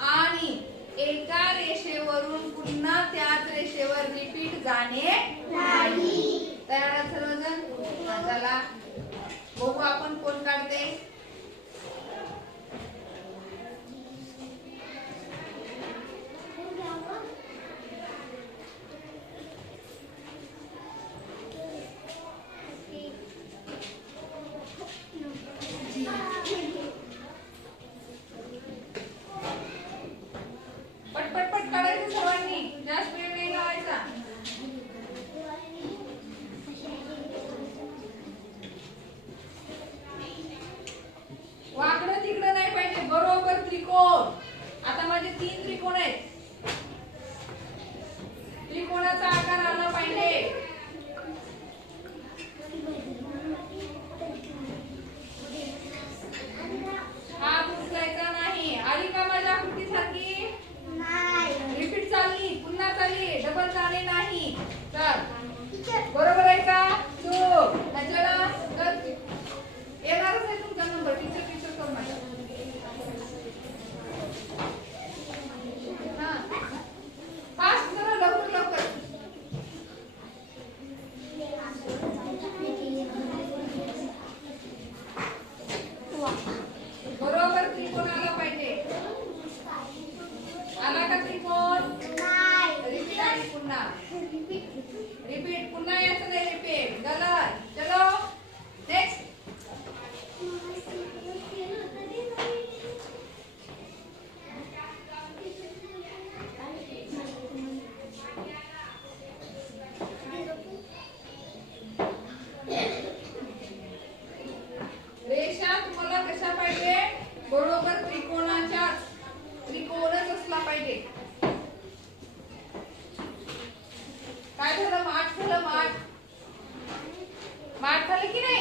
आणि एका रेषेवरून पुन्हा त्याच रेषेवर रिपीट जाणे नाही. तयार सर्वजण? चला. बघू आपण कोण काढते. Yeah. তাহলে কি রে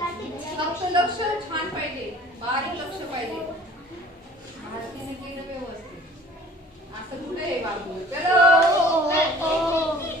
फक्त लक्ष छान पाहिजे. बारीक लक्ष पाहिजे. भारतीने केलं व्यवस्थित. असं कुठे हे बाबू? चलो. हो, हो, हो.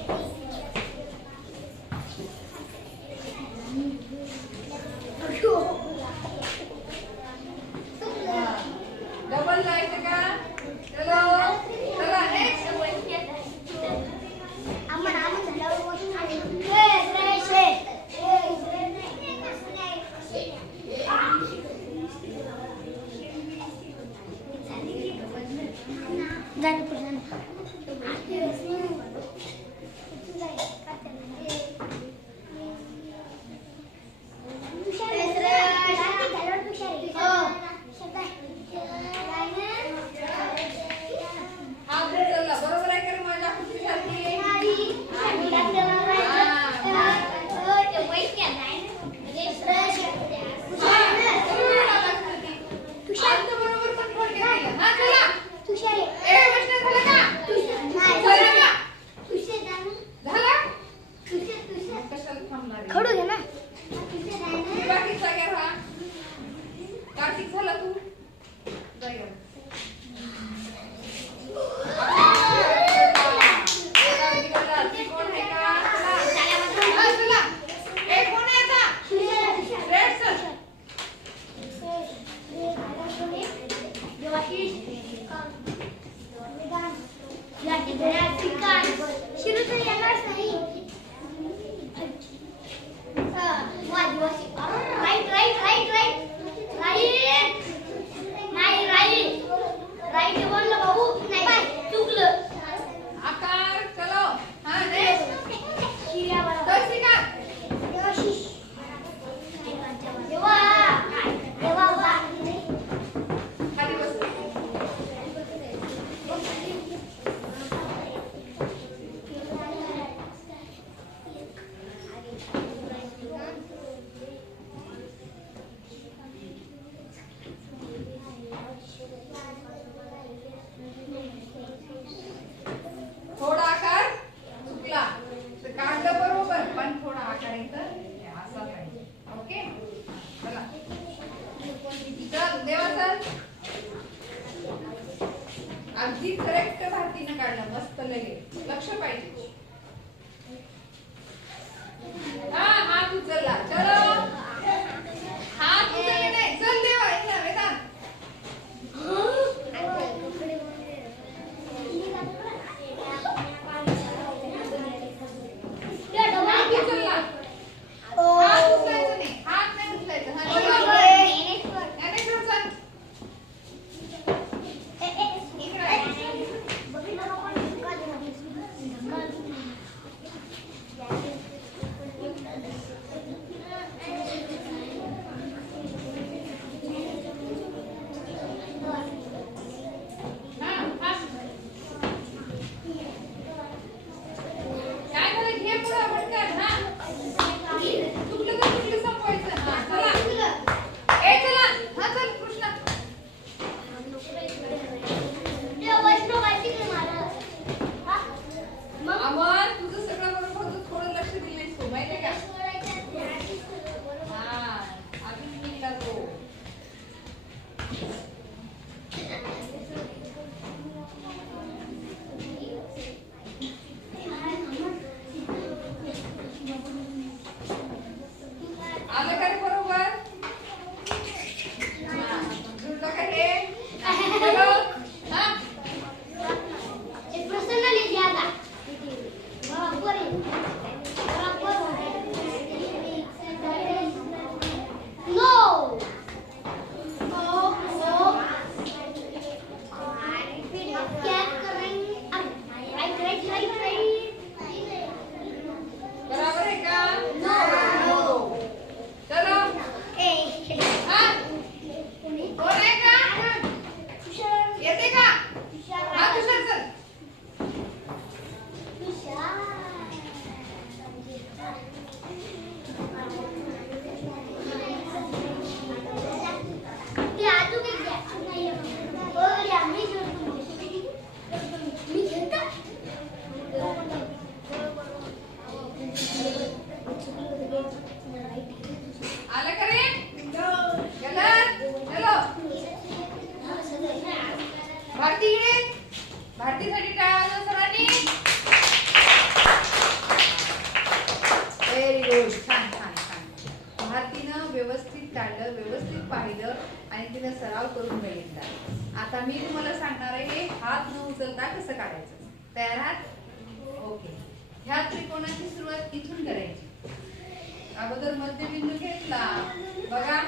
કાર્તિક બોલો તું अगदी करेक्ट भारतीनं काढला मस्त लगेच. लक्ष पाहिजे. आणि तिला सराव करून बघितला. आता मी तुम्हाला सांगणार आहे हात न उचलता कसं काढायचं? तयार आहात ओके. ह्या त्रिकोणाची सुरुवात इथून करायची. अगोदर मध्यबिंदू घेतला. बघा.